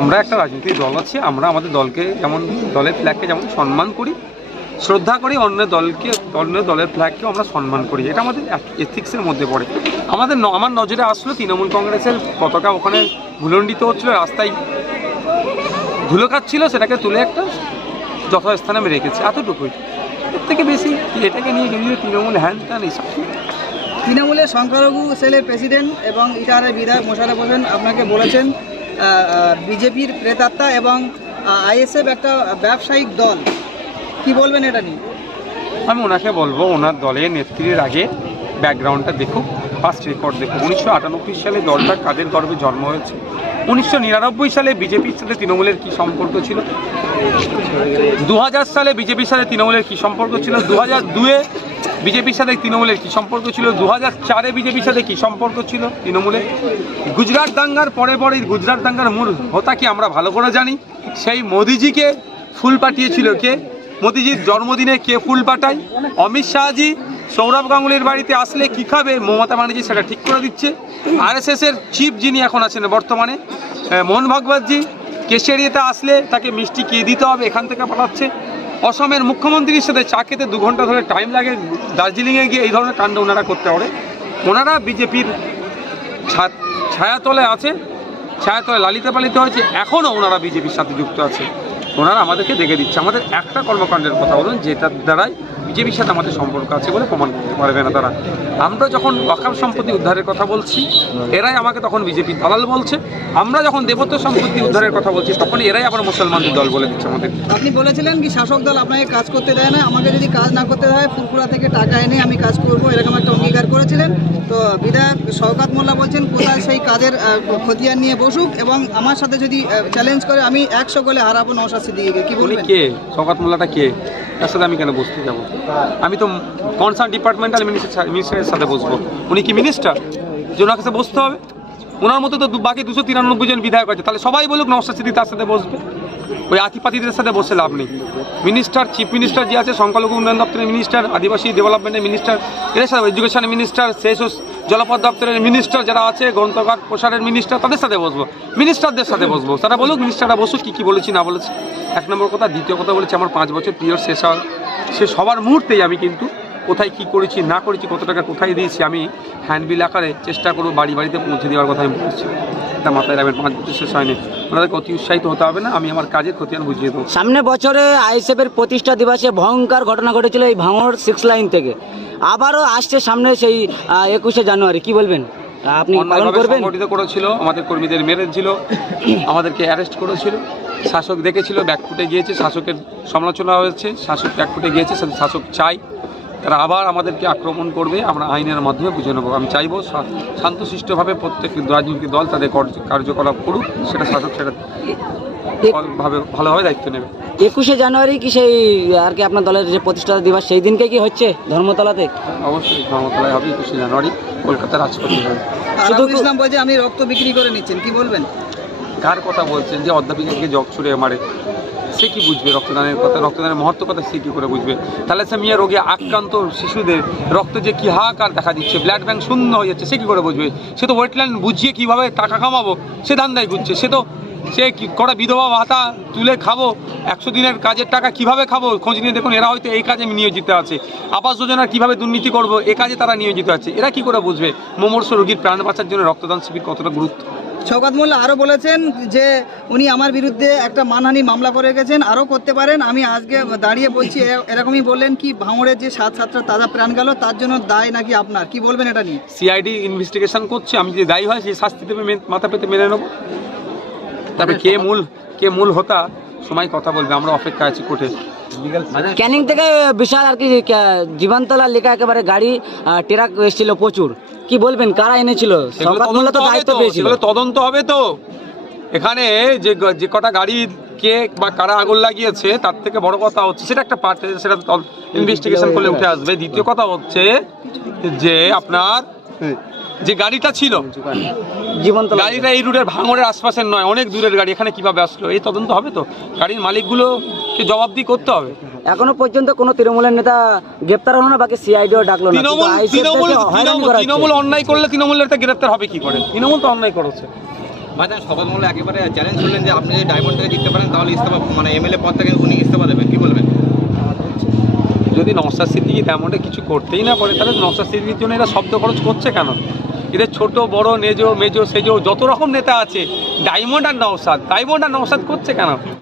আমরা একটা রাজনৈতিক দল আছি, আমরা আমাদের দলকে যেমন, দলের ফ্ল্যাগকে যেমন সম্মান করি, শ্রদ্ধা করি, অন্য দলকে, অন্য দলের ফ্ল্যাগকেও আমরা সম্মান করি, এটা আমাদের এথিক্সের মধ্যে পড়ে। আমাদের আমার নজরে আসলো তৃণমূল কংগ্রেসের পতাকা ওখানে ভুলণ্ডিত হচ্ছিল, রাস্তায় ধুলো খাচ্ছিল সেটাকে তুলে একটা যথাস্থানে আমি রেখেছি, এতটুকুই। এর থেকে বেশি এটাকে নিয়ে গেলে তৃণমূল হ্যান ত্যান এইসব তৃণমূলের সংখ্যালঘু সেলের প্রেসিডেন্ট এবং ইটারের বিধায়ক মোশারফ হোসেন আপনাকে বলেছেন বিজেপির প্রেতাত্মা এবং আইএসএফ একটা ব্যবসায়িক দল। কি বলবেন এটা নিয়ে? আমি ওনাকে বলব, ওনার দলের নেত্রীর আগে ব্যাকগ্রাউন্ডটা দেখুক ফার্স্ট রেকর্ড দেখুক। উনিশশো আটানব্বই সালে দলটা কাদের গর্ভে জন্ম হয়েছে? উনিশশো নিরানব্বই সালে বিজেপির সাথে তৃণমূলের কী সম্পর্ক ছিল? দু হাজার সালে বিজেপির সাথে তৃণমূলের কী সম্পর্ক ছিল? দু হাজার দুয়ে বিজেপির সাথে তৃণমূলের কী সম্পর্ক ছিল? দু হাজার চারে বিজেপির সাথে কী সম্পর্ক ছিল তৃণমূলের? গুজরাট দাঙ্গার পরে পরে গুজরাট দাঙ্গার মূল হোতা কি আমরা ভালো করে জানি? সেই মোদিজিকে ফুল পাঠিয়েছিল কে? মোদিজির জন্মদিনে কে ফুল পাঠায়? অমিত শাহজি, সৌরভ গাঙ্গুলির বাড়িতে আসলে কি খাবে? মমতা ব্যানার্জি সেটা ঠিক করে দিচ্ছে। আরএসএস এর চিফ যিনি এখন আছেন বর্তমানে মোহন ভগবতজি কেশিয়ারিতে আসলে তাকে মিষ্টি কে দিতে হবে এখান থেকে পাঠাচ্ছে। অসমের মুখ্যমন্ত্রীর সাথে চা খেতে দু ঘণ্টা ধরে টাইম লাগে, দার্জিলিংয়ে গিয়ে এই ধরনের কাণ্ড ওনারা করতে পারে। ওনারা বিজেপির ছায়াতলে আছে, ছায়াতলে লালিতে পালিত হয়েছে, এখনও ওনারা বিজেপির সাথে যুক্ত আছে। ওনারা আমাদেরকে দেখে দিচ্ছে। আমাদের একটা কর্মকাণ্ডের কথা বলুন, যেটার দ্বারাই বিজেপির সাথে আমাদের সম্পর্ক আছে বলে প্রমাণ করতে পারবে না তারা। আমরা যখন ওয়াকাম সম্পত্তি উদ্ধারের কথা বলছি এরাই আমাকে তখন বিজেপি দালাল বলছে। আমরা যখন দেবত্ব সম্পত্তি উদ্ধারের কথা বলছি তখন এরাই আবার মুসলমানদের দল বলে দিচ্ছে আমাদের। আপনি বলেছিলেন কি শাসক দল আপনাকে কাজ করতে দেয় না আমাকে যদি কাজ না করতে হয় ফুরফুরা থেকে টাকা এনে আমি কাজ করব এরকম একটা অঙ্গীকার করেছিলেন। তো বিধায়ক শওকাত মোল্লা বলছেন কোথায় সেই কাজের খতিয়ান নিয়ে বসুক এবং আমার সাথে যদি চ্যালেঞ্জ করে আমি একশো গোলে হারাবো নশা সিদ্দিকিকে কি বলবেন? কে? শওকাত মোল্লাটা কে? তার সাথে আমি কেন বসতে যাব? আমি তো কনসার্ন ডিপার্টমেন্টাল মিনিস্টার মিনিস্টারের সাথে বসবো। উনি কি মিনিস্টার যে ওনার কাছে বসতে হবে? ওনার মতো তো বাকি দুশো তিরানব্বই জন বিধায়ক আছে। তাহলে সবাই বলুক নওশাদ সিদ্দিক তার সাথে বসবে। ওই আতিপাতিদের সাথে বসে লাভ নেই। মিনিস্টার চিফ মিনিস্টার যে আছে, সংখ্যালঘু উন্নয়ন দপ্তরের মিনিস্টার আদিবাসী ডেভেলপমেন্টের মিনিস্টার এদের সাথে এডুকেশন মিনিস্টার শেষ জলপথ দপ্তরের মিনিস্টার যারা আছে, গ্রন্থকার, প্রসারের মিনিস্টার তাদের সাথে বসবো। মিনিস্টারদের সাথে বসবো। তারা বলুক মিনিস্টাররা বসুক, কী কী বলেছি, না বলেছি। এক নম্বর কথা দ্বিতীয় কথা বলেছি আমার পাঁচ বছর পিরিয়ড শেষ হওয়ার শেষ হওয়ার মুহূর্তেই আমি কিন্তু কোথায় কি করেছি না করেছি কত টাকা কোথায় দিয়েছি আমি হ্যান্ডবিল আকারে চেষ্টা করব বাড়ি বাড়িতে পৌঁছে দেওয়ার কথা আমি বলেছি। তা মাথায় রাখবেন পাঁচ বছর শেষ হয়নি। ওনাদেরকে অতি উৎসাহিত হতে হবে না আমি আমার কাজের খতিয়ান বুঝিয়ে দেবো। সামনে বছরে আইএসএফের প্রতিষ্ঠা দিবসে ভয়ঙ্কর ঘটনা ঘটেছিল এই ভাঙড় সিক্স লাইন থেকে। আবারও আসছে সামনে সেই একুশে জানুয়ারি কি বলবেন? আপনি পালন করবেন? সংগঠিত করেছিল আমাদের কর্মীদের মেরেছিল আমাদেরকে অ্যারেস্ট করেছিল। শাসক দেখেছিল ব্যাকফুটে গিয়েছে শাসকের সমালোচনা হয়েছে শাসক ব্যাকফুটে গিয়েছে শাসক চাই তারা আবার আমাদেরকে আক্রমণ করবে আমরা আইনের মাধ্যমে বুঝে নেব। আমি চাইব শান্তশিষ্টভাবে প্রত্যেক রাজনৈতিক দল তাদের কার্যকলাপ করুক সেটা শাসক সেটা ভাবে ভালোভাবে দায়িত্ব নেবে। একুশে জানুয়ারি কি সেই আর কি আপনার দলের যে প্রতিষ্ঠা দিবস সেই দিনকে কি হচ্ছে ধর্মতলাতে? অবশ্যই ধর্মতলায় হবে একুশে জানুয়ারি কলকাতা রাজপথে হবে। শুধু শুধু- ইসলাম বলছে আমি রক্ত বিক্রি করে নিচ্ছেন। কি বলবেন? কার কথা বলছেন যে অধ্যাপিকাকে জগ ছুড়ে মারে। সে কি বুঝবে রক্তদানের কথা? রক্তদানের মহত্ব কথা সে কী করে বুঝবে? থ্যালাসেমিয়া রোগে আক্রান্ত শিশুদের রক্ত যে কি হাহাকার দেখা দিচ্ছে ব্লাড ব্যাংক শূন্য হয়ে যাচ্ছে, সে কী করে বুঝবে? সে তো ওয়েটল্যান্ড বুঝিয়ে কীভাবে টাকা কামাবো সে ধান্দায় ঘুরছে, সে তো সে কি করা বিধবা ভাতা তুলে খাব? একশো দিনের কাজের টাকা কীভাবে খাব? খোঁজ নিয়ে দেখুন, এরা হয়তো এই কাজে নিয়োজিত আছে। আবাস যোজনা কীভাবে দুর্নীতি করব? এ কাজে তারা নিয়োজিত আছে। এরা কি করে বুঝবে? মোমর্ষ রোগীর প্রাণ বাঁচার জন্য রক্তদান শিবির কতটা গুরুত্ব শওকাত মোল্লা আরও বলেছেন যে উনি আমার বিরুদ্ধে একটা মানহানি মামলা করে গেছেন আরও করতে পারেন। আমি আজকে দাঁড়িয়ে বলছি এরকমই বললেন কি ভাঙড়ের যে সাত সাতটা তাজা প্রাণ গেল তার জন্য দায় নাকি আপনার? কি বলবেন এটা নিয়ে? সিআইডি ইনভেস্টিগেশন করছে আমি যদি দায়ী হয় সেই শাস্তি দেবে মাথা পেতে মেনে নেব। তবে কে মূল কে মূল হতা? সময় কথা বলবে আমরা অপেক্ষা আছি কোর্টে। ক্যানিং থেকে বিশাল আর কি জীবনতলা লেখা একেবারে গাড়ি ট্রাক এসেছিল প্রচুর। কি বলবেন কারা এনেছিল? তদন্ত হবে তো এখানে যে যে কটা গাড়ি কে বা কারা আগুন লাগিয়েছে তার থেকে বড় কথা হচ্ছে সেটা একটা পার্ট সেটা ইনভেস্টিগেশন করলে উঠে আসবে। দ্বিতীয় কথা হচ্ছে যে আপনার যে গাড়িটা ছিল জীবন্ত গাড়িটা এই রুটের ভাঙড়ের আশপাশের নয় অনেক দূরের গাড়ি। এখানে কীভাবে আসলো? এই তদন্ত হবে তো? গাড়ির মালিকগুলোকে জবাবদি করতে হবে। এখনও পর্যন্ত কোনো তৃণমূলের নেতা গ্রেপ্তার হলো না বাকি সিআইডিও ডাকলো তৃণমূল অন্যায় করলে তৃণমূল নেতা গ্রেপ্তার হবে কি করে? তৃণমূল তো অন্যায় করেছে। সবার একেবারে চ্যালেঞ্জ করলেন যে আপনি যদি ডায়মন্ড থেকে জিততে পারেন তাহলে ইস্তফা মানে উনি দেবেন। কি বলবেন? যদি তেমনটা কিছু করতেই না পারে তাহলে নওশাদ সিদ্দিকির জন্য এরা শব্দ খরচ করছে কেন? এদের ছোট, বড়, নেজো, মেজো, সেজো, যত রকম নেতা আছে, ডায়মন্ড আর নওসাদ ডায়মন্ড আর নওসাদ করছে কেন?